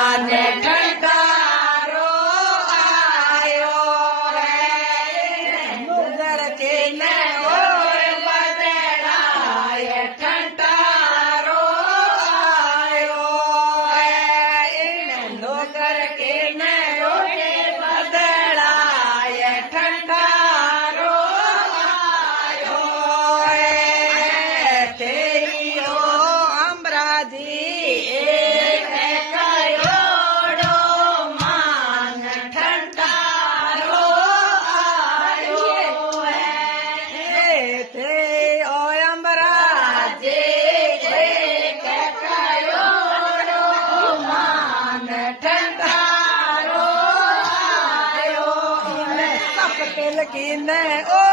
અને ઠંડારો આયો રે મુગર કે ને ઓય બદલાય ઠંડારો આયો એને નોકર કે ને ઓય બદલાય ઠંડારો આયો તેરીઓ અમરાજી ಕಿನ್ನ ಓ